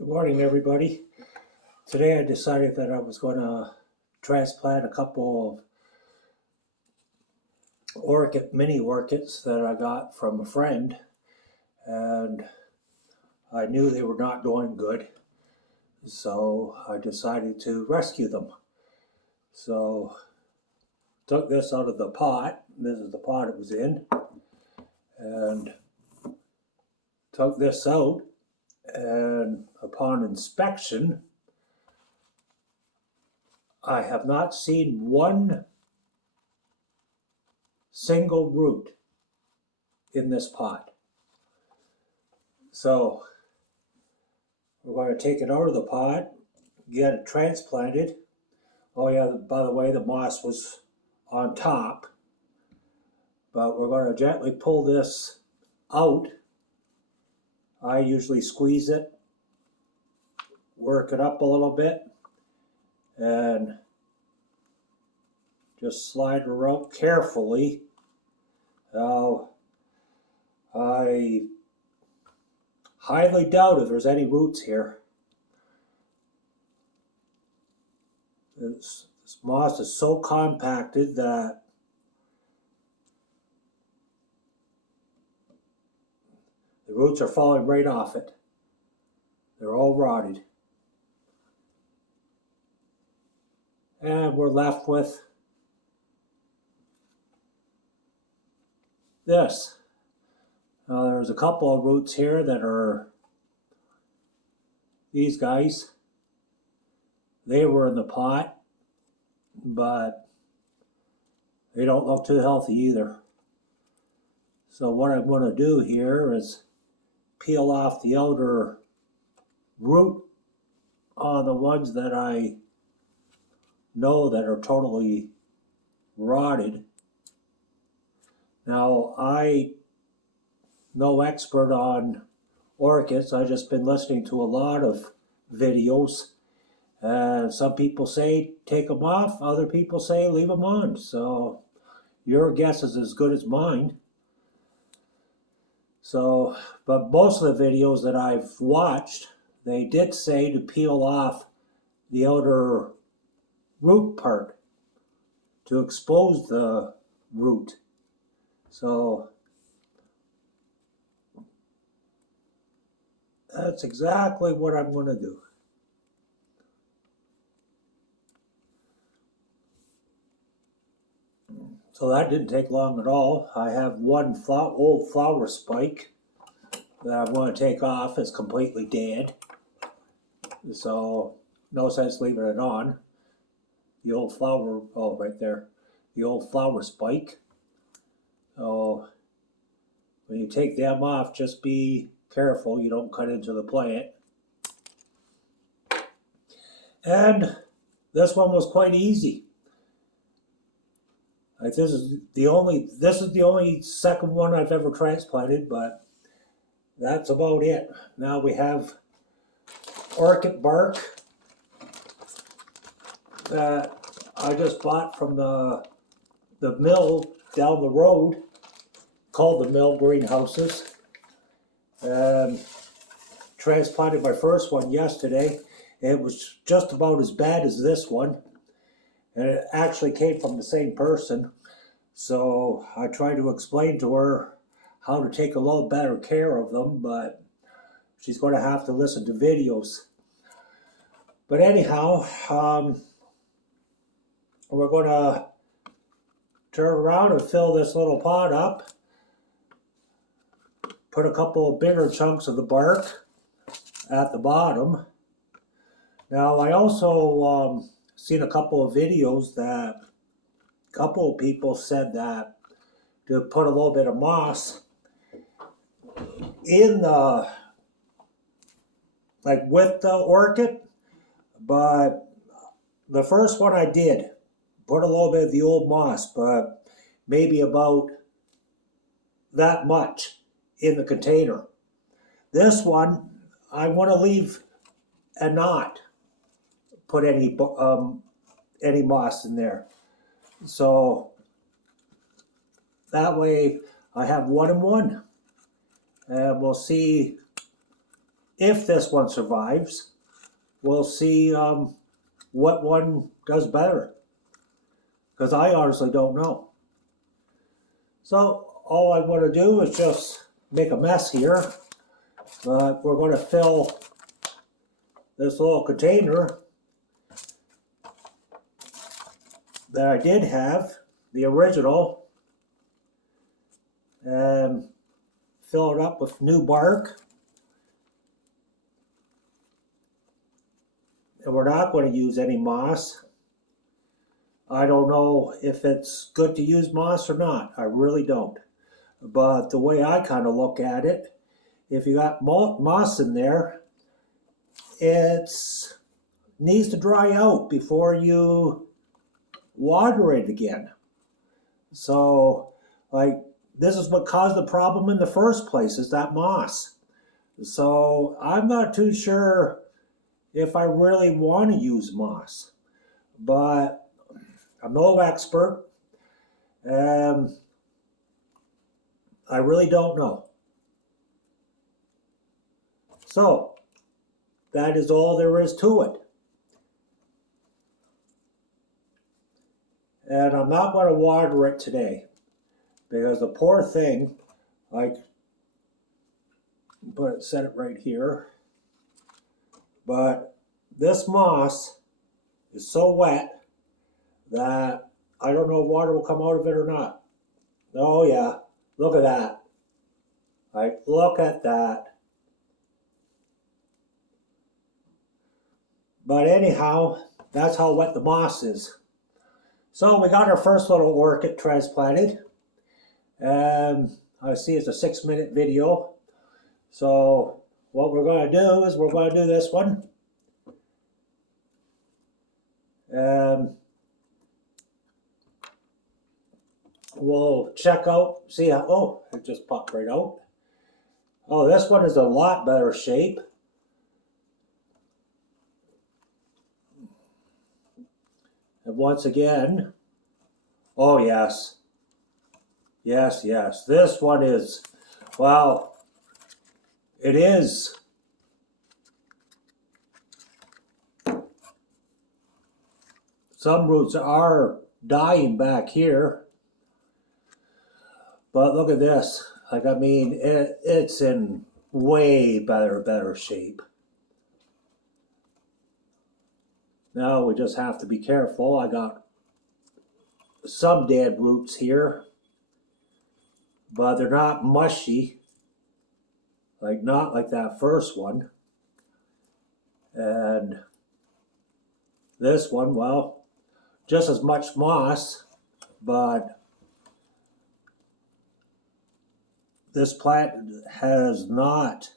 Good morning, everybody. Today I decided that I was going to transplant a couple of mini orchids that I got from a friend, and I knew they were not doing good, so I decided to rescue them. So took this out of the pot. This is the pot it was in, and took this out, and upon inspection, I have not seen one single root in this pot. So we're going to take it out of the pot, get it transplanted. Oh yeah, by the way, the moss was on top, but we're going to gently pull this out. I usually squeeze it, work it up a little bit, and just slide her out carefully. Now, I highly doubt if there's any roots here. This moss is so compacted that the roots are falling right off it. They're all rotted. And we're left with this. Now there's a couple of roots here that are these guys. They were in the pot, but they don't look too healthy either. So what I'm going to do here is peel off the outer root on the ones that I know that are totally rotted. Now, I'm no expert on orchids. I've just been listening to a lot of videos. Some people say take them off, other people say leave them on. So your guess is as good as mine. So, but most of the videos that I've watched, they did say to peel off the outer root part to expose the root. So that's exactly what I'm going to do. So that didn't take long at all. I have one old flower spike that I want to take off. It's completely dead. So no sense leaving it on. The old flower, oh, right there. The old flower spike. So when you take them off, just be careful you don't cut into the plant. And this one was quite easy. Like this is the only second one I've ever transplanted, but that's about it. Now we have orchid bark that I just bought from the mill down the road, called the Mill Greenhouses, and transplanted my first one yesterday. It was just about as bad as this one, and it actually came from the same person. So I tried to explain to her how to take a little better care of them, but she's going to have to listen to videos. But anyhow, we're going to turn around and fill this little pot up. Put a couple of bigger chunks of the bark at the bottom. Now I also seen a couple of videos that a couple of people said that to put a little bit of moss in the, like with the orchid, but the first one I did put a little bit of the old moss, but maybe about that much in the container. This one I want to leave and not put any moss in there. So that way I have one and one, and we'll see if this one survives, we'll see what one does better. Because I honestly don't know. So all I want to do is just make a mess here. But we're going to fill this little container that I did have, the original, and fill it up with new bark. And we're not going to use any moss. I don't know if it's good to use moss or not. I really don't. But the way I kind of look at it, if you got moss in there, it needs to dry out before you water it again. So, like, this is what caused the problem in the first place, is that moss. So I'm not too sure if I really want to use moss. But I'm no expert. I really don't know. So, that is all there is to it. And I'm not going to water it today, because the poor thing, set it right here, but this moss is so wet that I don't know if water will come out of it or not. Oh yeah, look at that. Look at that. But anyhow, that's how wet the moss is. So we got our first little orchid transplanted. And I see it's a 6-minute video. So what we're going to do is we're going to do this one. And we'll check out, see how, oh, it just popped right out. Oh, this one is a lot better shape. And once again, oh yes, yes, yes, this one is, well, it is. Some roots are dying back here. But look at this. It's in way better shape. Now we just have to be careful. I got some dead roots here, but they're not mushy. Not like that first one. And this one, well, just as much moss, but this plant has not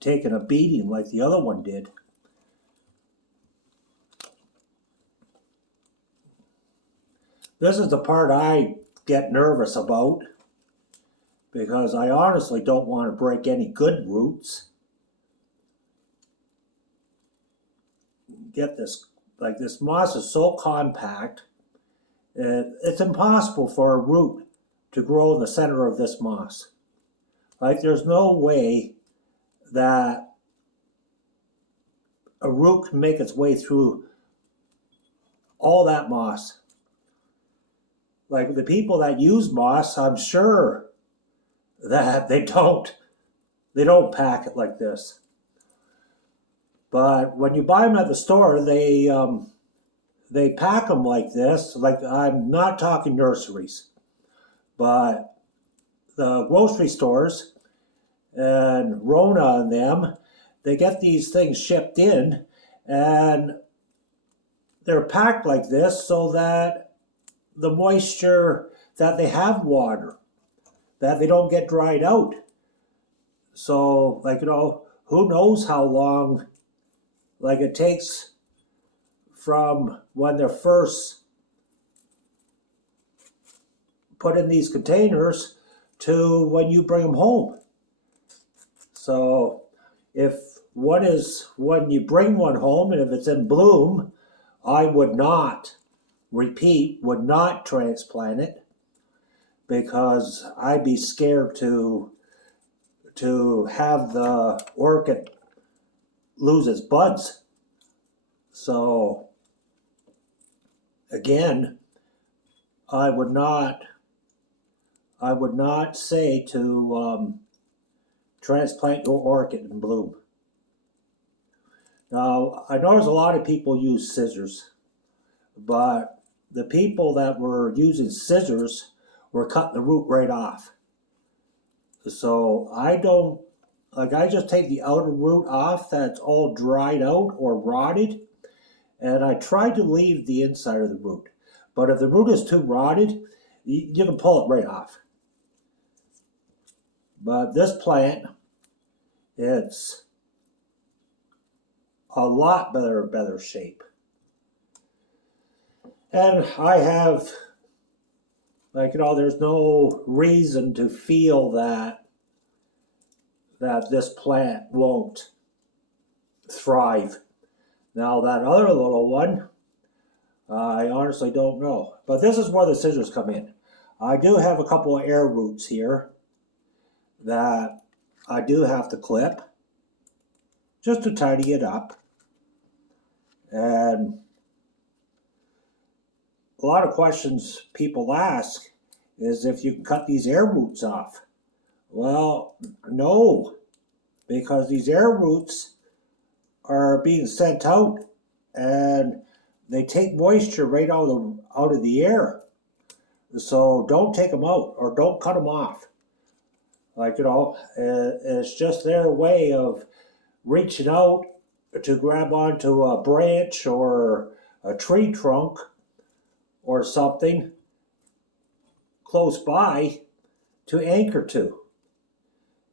taken a beating like the other one did. This is the part I get nervous about, because I honestly don't want to break any good roots. Get this, this moss is so compact, it's impossible for a root to grow in the center of this moss. There's no way that a root can make its way through all that moss. The people that use moss, I'm sure that they don't pack it like this. But when you buy them at the store, they pack them like this. I'm not talking nurseries, but the grocery stores and Rona and them, they get these things shipped in, and they're packed like this so that the moisture that they have water, that they don't get dried out. So, who knows how long, it takes from when they're first put in these containers to when you bring them home. So, when you bring one home, and if it's in bloom, I would not transplant it, because I'd be scared to to have the orchid lose its buds. So again, I would not say to transplant your orchid in bloom. Now, I know there's a lot of people use scissors, but the people that were using scissors were cutting the root right off. So I don't, like, I just take the outer root off that's all dried out or rotted, and I try to leave the inside of the root. But if the root is too rotted, you can pull it right off. But this plant, it's a lot better shape. And I have, like, there's no reason to feel that this plant won't thrive. Now that other little one, I honestly don't know. But this is where the scissors come in. I do have a couple of air roots here that I do have to clip just to tidy it up. And a lot of questions people ask is if you can cut these air roots off. Well, no, because these air roots are being sent out and they take moisture right out of the air. So don't take them out or don't cut them off. Like, it's just their way of reaching out to grab onto a branch or a tree trunk or something close by to anchor to.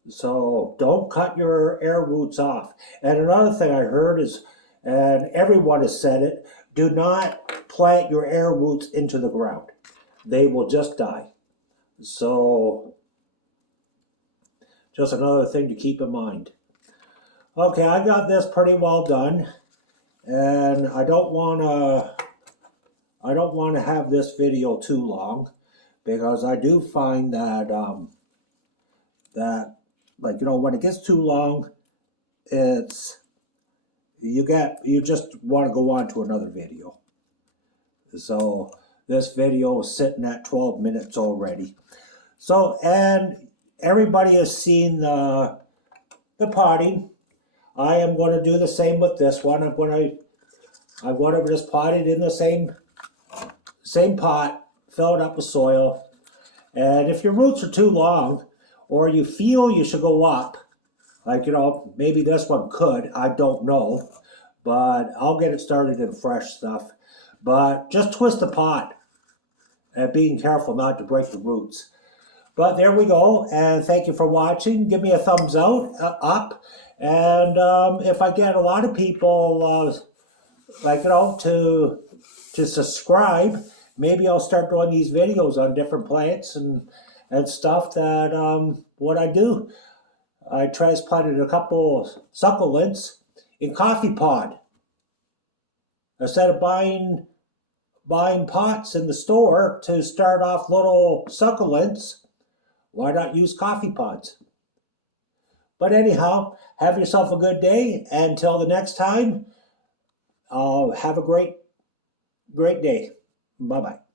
So don't cut your air roots off. And another thing I heard is, and everyone has said it, do not plant your air roots into the ground. They will just die. So just another thing to keep in mind. Okay, I got this pretty well done, and I don't want to have this video too long, because I do find that when it gets too long, you just want to go on to another video. So this video is sitting at 12 minutes already. So, and everybody has seen the potting. I am going to do the same with this one. I'm going to just pot it in the same pot, fill it up with soil. And if your roots are too long, or you feel you should go up, like, maybe this one could, I don't know, but I'll get it started in fresh stuff. But just twist the pot and being careful not to break the roots. But there we go, and thank you for watching. Give me a thumbs up, and if I get a lot of people, to subscribe, maybe I'll start doing these videos on different plants and stuff that what I do. I transplanted a couple succulents in coffee pod. Instead of buying pots in the store to start off little succulents, why not use coffee pods? But anyhow, have yourself a good day. Until the next time, have a great day. Bye-bye.